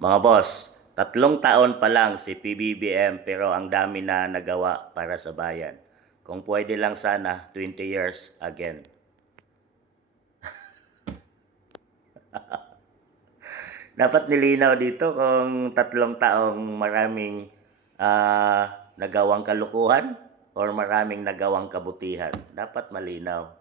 Mga boss, 3 taon pa lang si PBBM pero ang dami na nagawa para sa bayan. Kung pwede lang sana, 20 years again. Dapat nilinaw dito kung 3 taong maraming nagawang kalukuhan or maraming nagawang kabutihan. Dapat malinaw.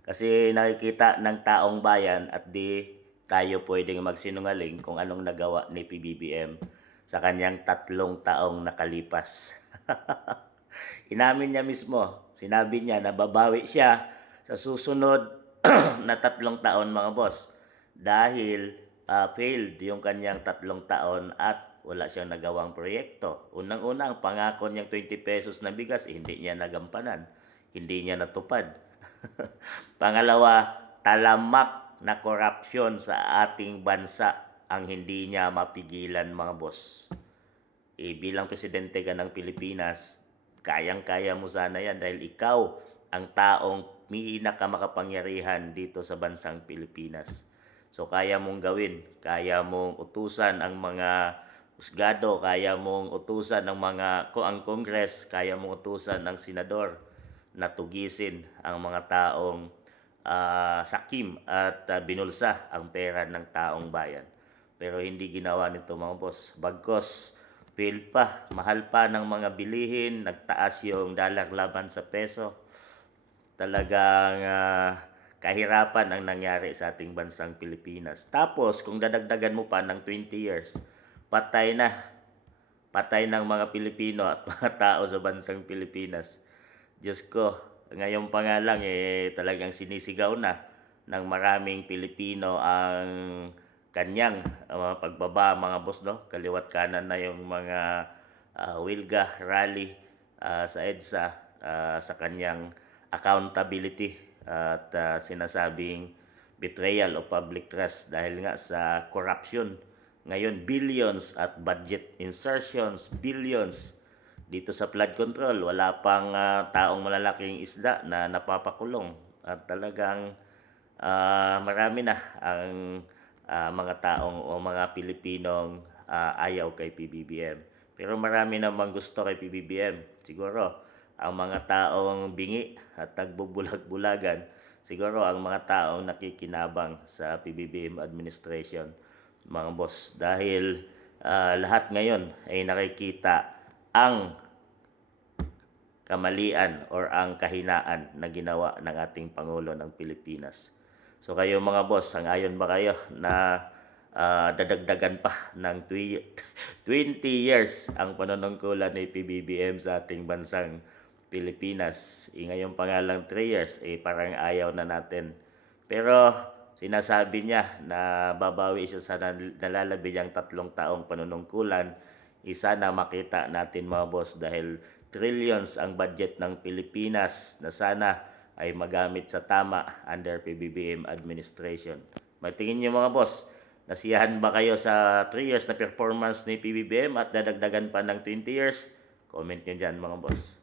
Kasi nakikita ng taong bayan at di tayo pwedeng magsinungaling kung anong nagawa ni PBBM sa kanyang 3 taong nakalipas. Inamin niya mismo, sinabi niya na babawi siya sa susunod na 3 taon mga boss dahil failed yung kanyang 3 taon at wala siyang nagawang proyekto. Unang-una, ang pangako niyang 20 pesos na bigas, hindi niya nagampanan, hindi niya natupad. Pangalawa, talamak na korupsyon sa ating bansa ang hindi niya mapigilan mga boss. Bilang presidente ka ng Pilipinas, kayang-kaya mo sana yan dahil ikaw ang taong pinakamakapangyarihan dito sa bansang Pilipinas. So kaya mong gawin, kaya mong utusan ang mga husgado, kaya mong utusan ang mga ang Congress, kaya mong utusan ang senador na tugisin ang mga taong sakim at binulsa ang pera ng taong bayan. Pero hindi ginawa nito mga boss. Bagkos, fail pa, mahal pa ng mga bilihin, nagtaas yung dollar laban sa peso. Talagang kahirapan ang nangyari sa ating bansang Pilipinas. Tapos, kung dadagdagan mo pa ng 20 years, patay na. Patay ng mga Pilipino at mga tao sa bansang Pilipinas. Diyos ko, ngayon pa nga lang talagang sinisigaw na ng maraming Pilipino ang kanyang pagbaba mga boss, no? Kaliwat kanan na yung mga wilga rally sa EDSA sa kanyang accountability at sinasabing betrayal of public trust dahil nga sa corruption. Ngayon billions at budget insertions, billions dito sa flood control. Wala pang taong malalaking isda na napapakulong at talagang marami na ang mga taong o mga Pilipinong ayaw kay PBBM. Pero marami namang gusto kay PBBM. Siguro ang mga taong bingi at nagbubulag-bulagan, siguro ang mga taong nakikinabang sa PBBM administration, mga boss. Dahil lahat ngayon ay nakikita ang kamalian or ang kahinaan na ginawa ng ating Pangulo ng Pilipinas. So kayo mga boss, sang-ayon ba kayo na dadagdagan pa ng 20 years ang panunungkulan ni PBBM sa ating bansang Pilipinas? Ngayon pa nga lang 3 years, parang ayaw na natin. Pero sinasabi niya na babawi siya sa nalalabi niyang 3 taong panunungkulan. Isa na makita natin mga boss dahil trillions ang budget ng Pilipinas na sana ay magamit sa tama under PBBM administration. Matingin niyo mga boss, nasiyahan ba kayo sa 3 years na performance ni PBBM at dadagdagan pa ng 20 years? Comment niyo dyan mga boss.